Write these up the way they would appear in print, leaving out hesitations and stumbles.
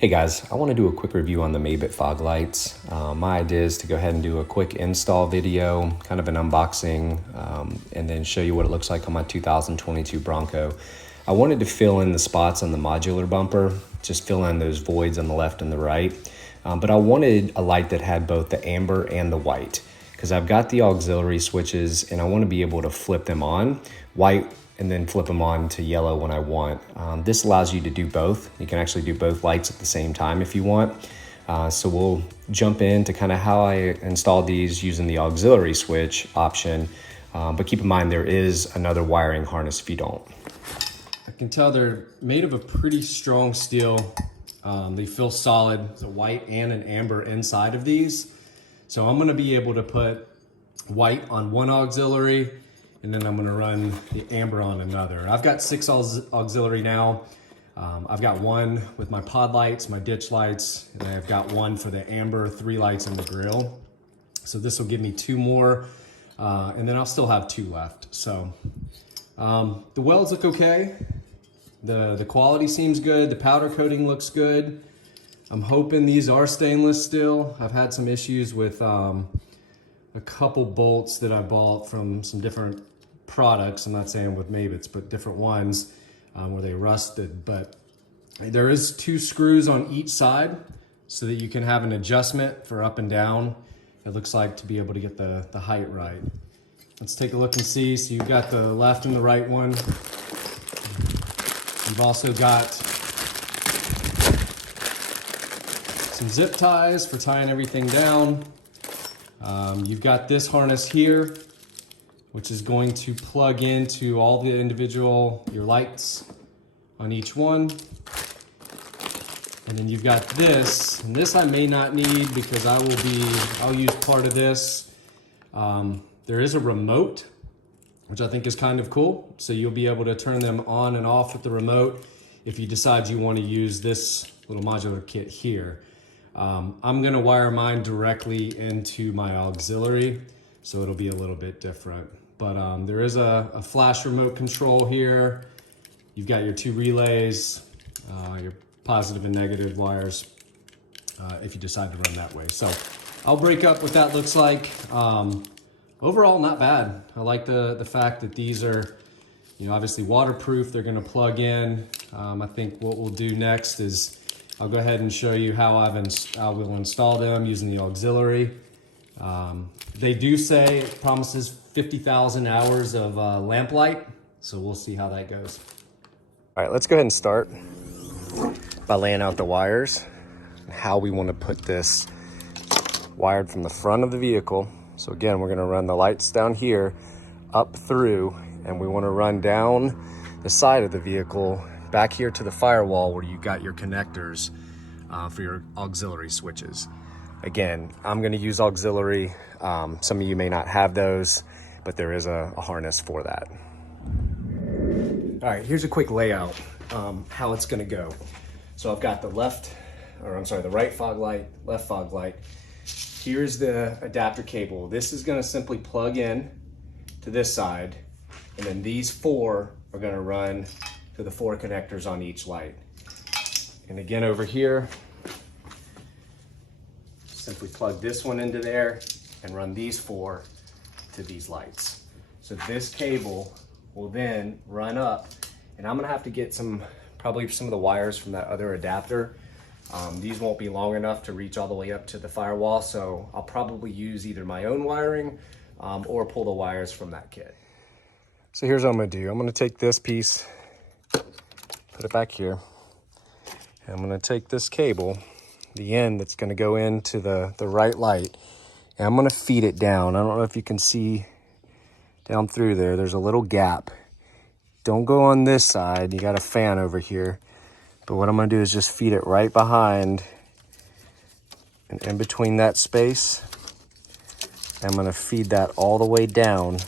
Hey guys, I want to do a quick review on the Maybit fog lights. My idea is to go ahead and do a quick install video, kind of an unboxing, and then show you what it looks like on my 2022 Bronco. I wanted to fill in the spots on the modular bumper, just fill in those voids on the left and the right. But I wanted a light that had both the amber and the white, because I've got the auxiliary switches and I want to be able to flip them on white and then flip them on to yellow when I want. This allows you to do both. You can actually do both lights at the same time if you want. So we'll jump into kind of how I installed these using the auxiliary switch option. But keep in mind there is another wiring harness if you don't. I can tell they're made of a pretty strong steel. They feel solid. There's a white and an amber inside of these. So I'm gonna be able to put white on one auxiliary, and then I'm gonna run the amber on another. I've got 6 auxiliary now. I've got one with my pod lights, my ditch lights, and I've got one for the amber 3 lights in the grill. So this will give me 2 more, and then I'll still have 2 left. So the welds look okay. The quality seems good. The powder coating looks good. I'm hoping these are stainless still. I've had some issues with a couple bolts that I bought from some different products. I'm not saying with Maybits, but different ones where they rusted. But there is 2 screws on each side so that you can have an adjustment for up and down. It looks like to be able to get the height right. Let's take a look and see. So you've got the left and the right one. You've also got some zip ties for tying everything down. You've got this harness here, which is going to plug into all the your lights on each one. And then you've got this, and this I may not need because I'll use part of this. There is a remote, which I think is kind of cool. So you'll be able to turn them on and off with the remote if you decide you want to use this little modular kit here. I'm gonna wire mine directly into my auxiliary, so it'll be a little bit different. But there is a flash remote control here. You've got your 2 relays, your positive and negative wires, if you decide to run that way. So I'll break up what that looks like. Overall, not bad. I like the fact that these are, obviously waterproof. They're gonna plug in. I think what we'll do next is I'll go ahead and show you how I will install them using the auxiliary. They do say it promises 50,000 hours of lamplight, so we'll see how that goes. All right, let's go ahead and start by laying out the wires and how we want to put this wired from the front of the vehicle. So again, we're gonna run the lights down here, up through, and we wanna run down the side of the vehicle, back here to the firewall where you got your connectors for your auxiliary switches. Again, I'm gonna use auxiliary. Some of you may not have those, but there is a harness for that. All right, here's a quick layout, how it's gonna go. So I've got the right fog light, left fog light. Here's the adapter cable. This is gonna simply plug in to this side, and then these 4 are gonna run to the 4 connectors on each light. And again, over here, simply plug this one into there and run these 4 to these lights. So this cable will then run up, and I'm gonna have to get probably some of the wires from that other adapter. These won't be long enough to reach all the way up to the firewall, so I'll probably use either my own wiring or pull the wires from that kit. So here's what I'm gonna do. I'm gonna take this piece, put it back here, and I'm gonna take this cable, the end that's gonna go into the right light, and I'm gonna feed it down. I don't know if you can see down through there, there's a little gap. Don't go on this side, you got a fan over here. But what I'm gonna do is just feed it right behind and in between that space. I'm gonna feed that all the way down.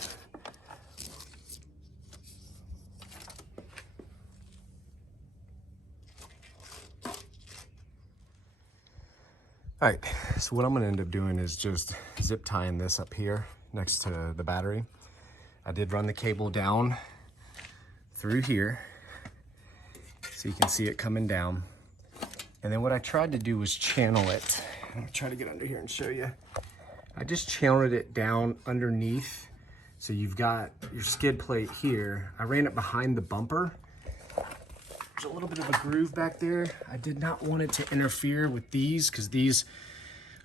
All right, so what I'm gonna end up doing is just zip tying this up here next to the battery. I did run the cable down through here, so you can see it coming down. And then what I tried to do was channel it. I'm gonna try to get under here and show you. I just channeled it down underneath. So you've got your skid plate here. I ran it behind the bumper. There's a little bit of a groove back there. I did not want it to interfere with these because these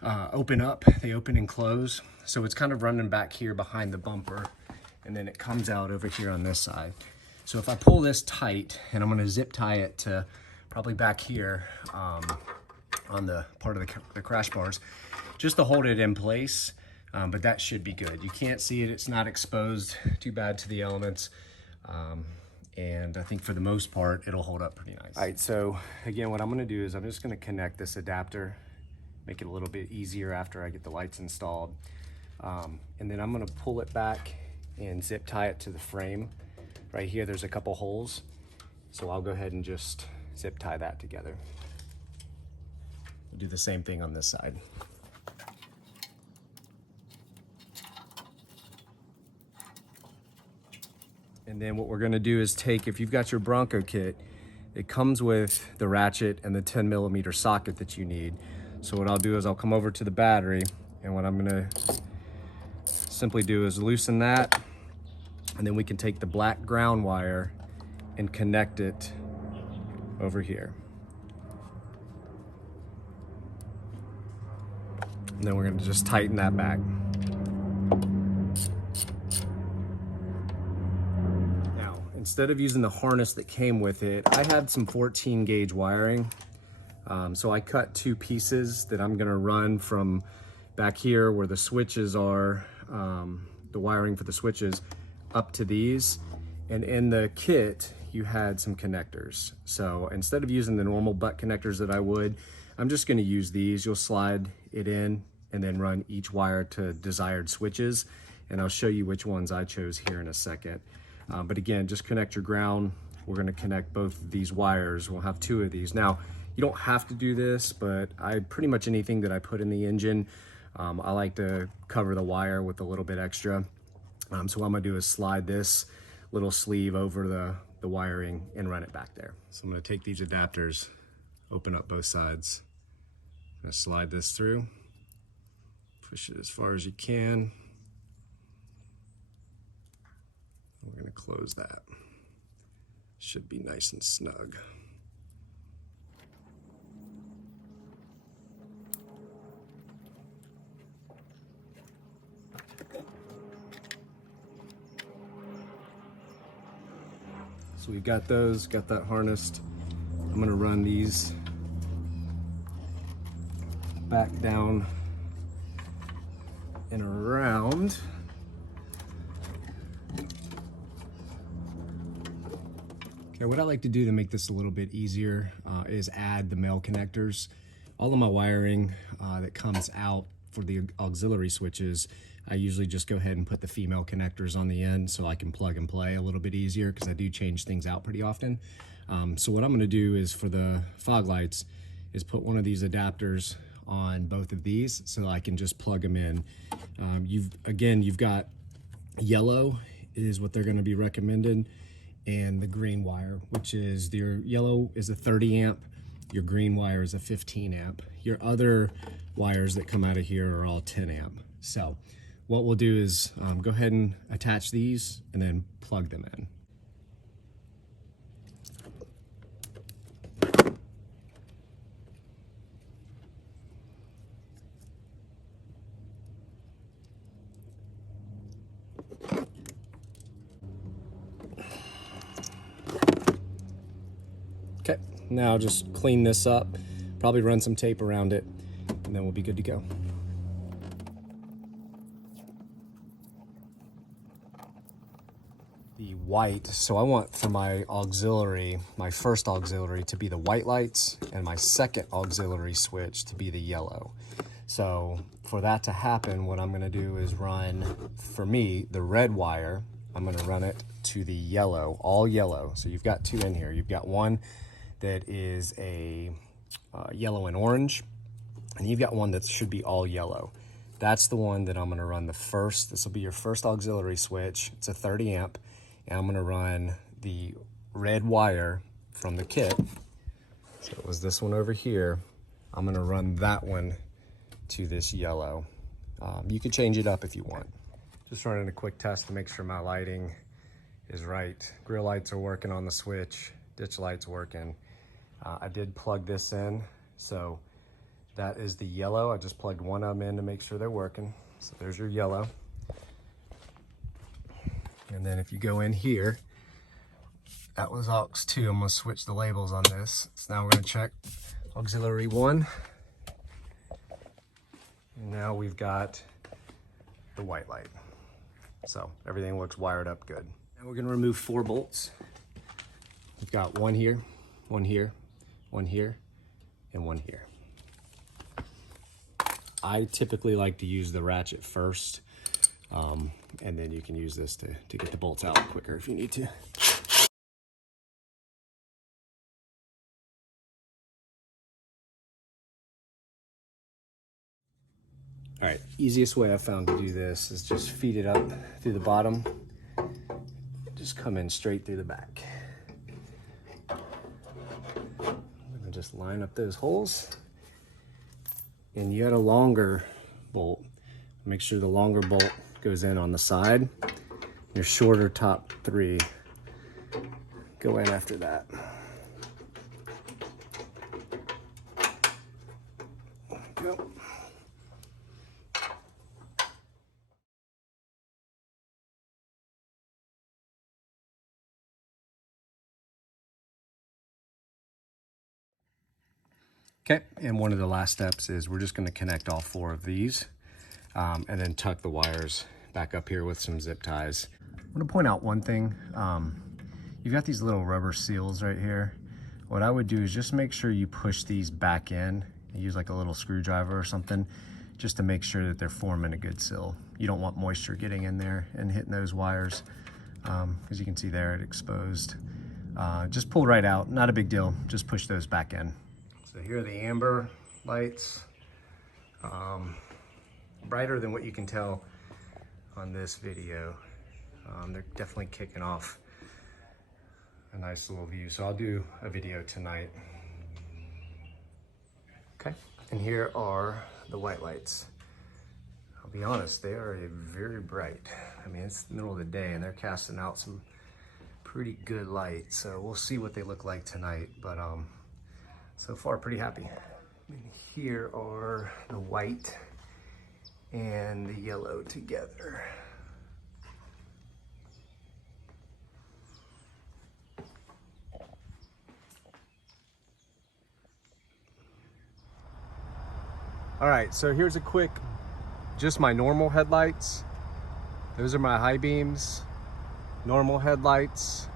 open up, they open and close. So it's kind of running back here behind the bumper, and then it comes out over here on this side. So if I pull this tight, and I'm gonna zip tie it to probably back here on the part of the crash bars, just to hold it in place, but that should be good. You can't see it, it's not exposed too bad to the elements. And I think for the most part, it'll hold up pretty nice. All right, so again, what I'm gonna do is I'm just gonna connect this adapter, make it a little bit easier after I get the lights installed. And then I'm gonna pull it back and zip tie it to the frame. Right here, there's a couple holes. So I'll go ahead and just zip tie that together. We'll do the same thing on this side. And then what we're gonna do is take, if you've got your Bronco kit, it comes with the ratchet and the 10mm socket that you need. So what I'll do is I'll come over to the battery, and what I'm gonna simply do is loosen that, and then we can take the black ground wire and connect it over here. And then we're gonna just tighten that back. Instead of using the harness that came with it, I had some 14 gauge wiring. So I cut two pieces that I'm gonna run from back here where the switches are, the wiring for the switches, up to these. And in the kit, you had some connectors. So instead of using the normal butt connectors that I would, I'm just gonna use these. You'll slide it in and then run each wire to desired switches. And I'll show you which ones I chose here in a second. But again, just connect your ground. We're gonna connect both of these wires. We'll have two of these. Now, you don't have to do this, but pretty much anything that I put in the engine, I like to cover the wire with a little bit extra. So what I'm gonna do is slide this little sleeve over the wiring and run it back there. So I'm gonna take these adapters, open up both sides. I'm gonna slide this through, push it as far as you can. We're gonna close that. Should be nice and snug. So we got those, got that harnessed. I'm gonna run these back down and around. Okay, what I like to do to make this a little bit easier is add the male connectors. All of my wiring that comes out for the auxiliary switches, I usually just go ahead and put the female connectors on the end so I can plug and play a little bit easier because I do change things out pretty often. So what I'm gonna do is for the fog lights is put one of these adapters on both of these so I can just plug them in. You've got yellow is what they're gonna be recommended, and the green wire, which is your yellow is a 30 amp, your green wire is a 15 amp. Your other wires that come out of here are all 10 amp. So what we'll do is go ahead and attach these and then plug them in. Okay, now just clean this up, probably run some tape around it, and then we'll be good to go. The white, so I want for my auxiliary, my first auxiliary to be the white lights, and my second auxiliary switch to be the yellow. So for that to happen, what I'm gonna do is run, for me, the red wire, I'm gonna run it to the yellow, all yellow. So you've got two in here. You've got one that is a yellow and orange, and you've got one that should be all yellow. That's the one that I'm gonna run the first. This will be your first auxiliary switch. It's a 30 amp, and I'm gonna run the red wire from the kit So it was this one over here. I'm gonna run that one to this yellow. You can change it up if you want. Just running a quick test to make sure my lighting is right. Grill lights are working on the switch, ditch lights working. I did plug this in, so that is the yellow. I just plugged one of them in to make sure they're working. So there's your yellow. And then if you go in here, that was aux 2. I'm gonna switch the labels on this. So now we're gonna check auxiliary 1. And now we've got the white light. So everything looks wired up good. Now we're gonna remove 4 bolts. We've got one here, one here, one here, and one here. I typically like to use the ratchet first, and then you can use this to get the bolts out quicker if you need to. All right, easiest way I found to do this is just feed it up through the bottom. Just come in straight through the back. I'm gonna just line up those holes. And you got a longer bolt. Make sure the longer bolt goes in on the side. Your shorter top 3 go in after that. Go. Okay, and one of the last steps is we're just going to connect all 4 of these and then tuck the wires back up here with some zip ties. I want to point out one thing. You've got these little rubber seals right here. What I would do is just make sure you push these back in. Use like a little screwdriver or something just to make sure that they're forming a good seal. You don't want moisture getting in there and hitting those wires. As you can see there, it exposed. Just pull right out, not a big deal. Just push those back in. So here are the amber lights. Brighter than what you can tell on this video. They're definitely kicking off a nice little view. So I'll do a video tonight. Okay, and here are the white lights. I'll be honest, they are very bright. I mean, it's the middle of the day and they're casting out some pretty good light. So we'll see what they look like tonight, but so far pretty happy. And here are the white and the yellow together. All right, so here's a quick, just my normal headlights. Those are my high beams, normal headlights,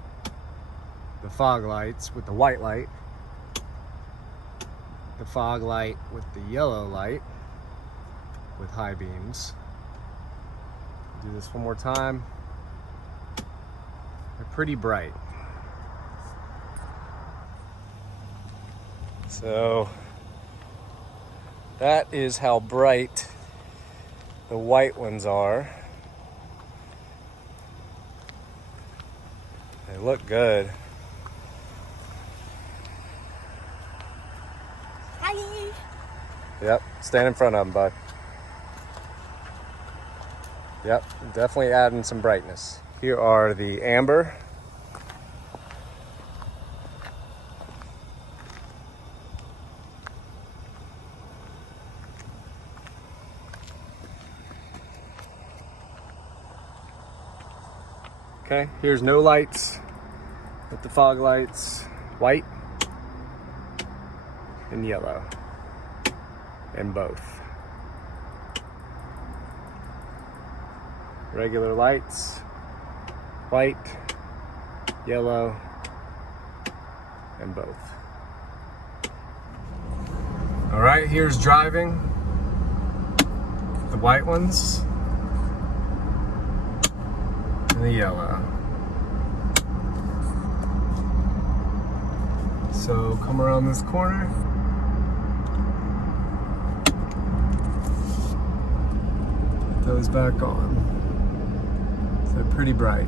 the fog lights with the white light, the fog light with the yellow light with high beams. Do this one more time. They're pretty bright. So that is how bright the white ones are. They look good. Hi. Yep, stand in front of them, bud. Yep, definitely adding some brightness. Here are the amber. Okay, here's no lights with the fog lights, white and yellow, and both. Regular lights, white, yellow, and both. All right, here's driving. The white ones and the yellow. So come around this corner. Put those back on. So pretty bright.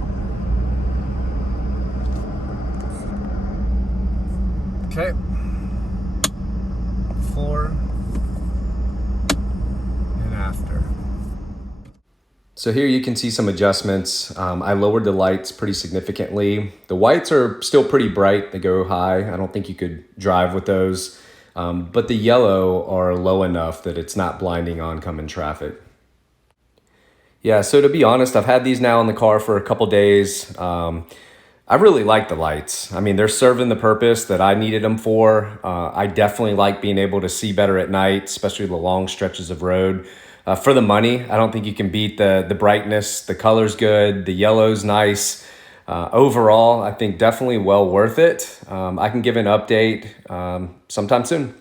Okay. before and after. So here you can see some adjustments. I lowered the lights pretty significantly. The whites are still pretty bright. They go high. I don't think you could drive with those. But the yellow are low enough that it's not blinding oncoming traffic. Yeah, so to be honest, I've had these now in the car for a couple days. I really like the lights. I mean, they're serving the purpose that I needed them for. I definitely like being able to see better at night, especially the long stretches of road. For the money, I don't think you can beat the brightness. The color's good. The yellow's nice. Overall, I think definitely well worth it. I can give an update sometime soon.